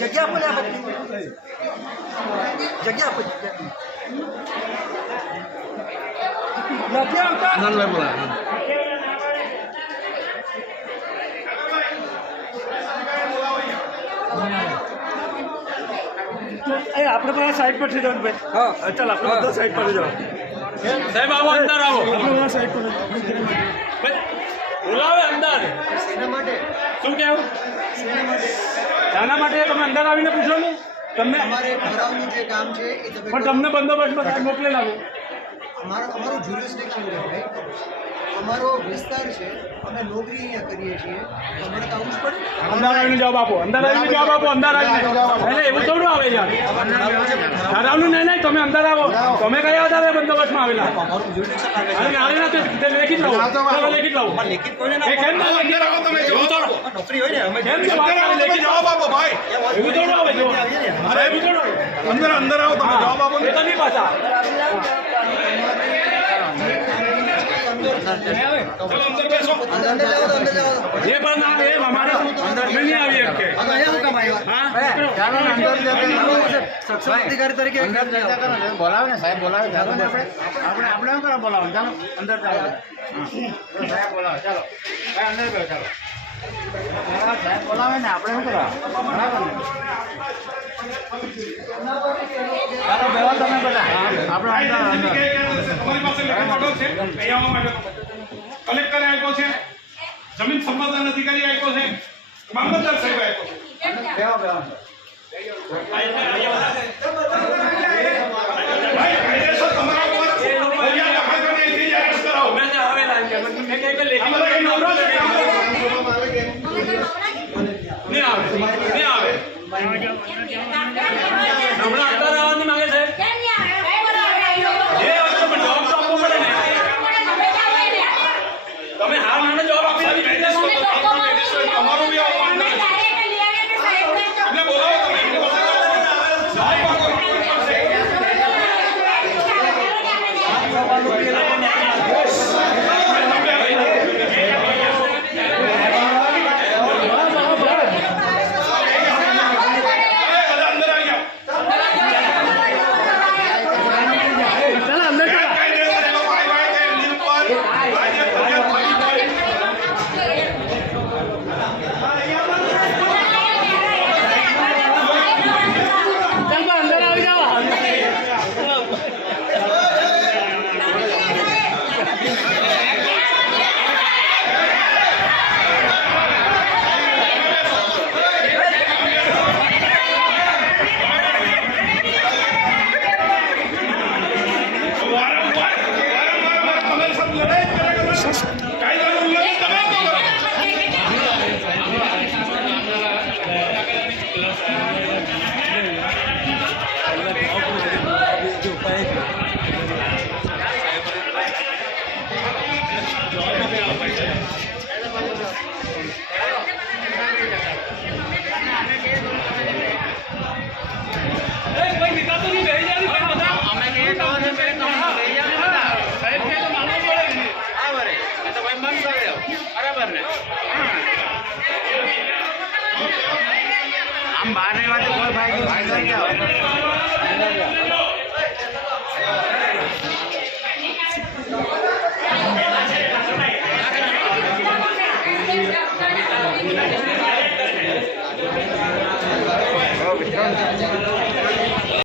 જગ્યા આપો ને જગ્યા આપો નથી આવતા આપણે બધા સાઈડ પર થઈ જવાનું ભાઈ હા ચાલ આપણે બધા સાઈડ પર જાઓ સાહેબ આવો અંદર આવો આપણે બધા સાઈડ પર બોલાવે અંદર શેના માટે શું કહેવું શાના માટે તમે અંદર આવીને પૂછો ને તમને અમારે ઠરાવનું જે કામ છે એ પણ તમને બંદોબસ્તમાં મોકલેલા આવે અમારું જ્યુરિસ્ડિક્શન છે ભાઈ અમારો વિસ્તાર છે અમે નોકરી અહીંયા કરીએ છીએ અમારે તો આવું જ પડે અંદર આવીને જવાબ આપો અંદર આવીને જવાબ આપો અંદર આવીને એવું થોડું આવે યાર ઠરાવનું નહીં તમે અંદર આવો તમે કયા આધારે બંદોબસ્તમાં આવેલા લેખિત લાવો લેખિત લાવો કેમ ના અંદર આવો તમે નોકરી હોય ને અમે કેમ લેખિત જવાબ આપો ભાઈ એવું થોડું આવે અરે એવું થોડું અંદર આવો તમે જવાબ આપો એ તમે પાછા ये बात आप है हमारा अंदर नहीं आवी है हां सक्षम अधिकारी तरीके बोलावे ने साहब बोलावे जानो ने આપણે આપણે શું કરવા બોલાવો ચાલો અંદર ચાલો સાહેબ બોલાવો ચાલો ભાઈ અંદર બેસો ચાલો સાહેબ બોલાવે ને આપણે શું કરવા બરાબર ને ચાલો બેવા તમે બધા આપણે અંદર તમારી પાસે લેખિત ઓર્ડર છે અહીંયા માટે કલેક્ટર આપ્યો છે જમીન સંપાદન અધિકારી આપ્યો છે મામલતદાર સાહેબ આપ્યો છે બેવા બેવા ભાઈ કાયદેસર તમારા પર ફરિયાદ દાખલ કરીને અહીંથી અરેસ્ટ કરાવો મેં આવેલા છે મેં કે લેખિત નહીં આવે હમણાં અંદર આવવાની માંગે છે તમે હાર નાને જવાબ આપી તમારું બી અપમાન તમે બોલાવો તમે हम बाहर नहीं वाले कोई भाई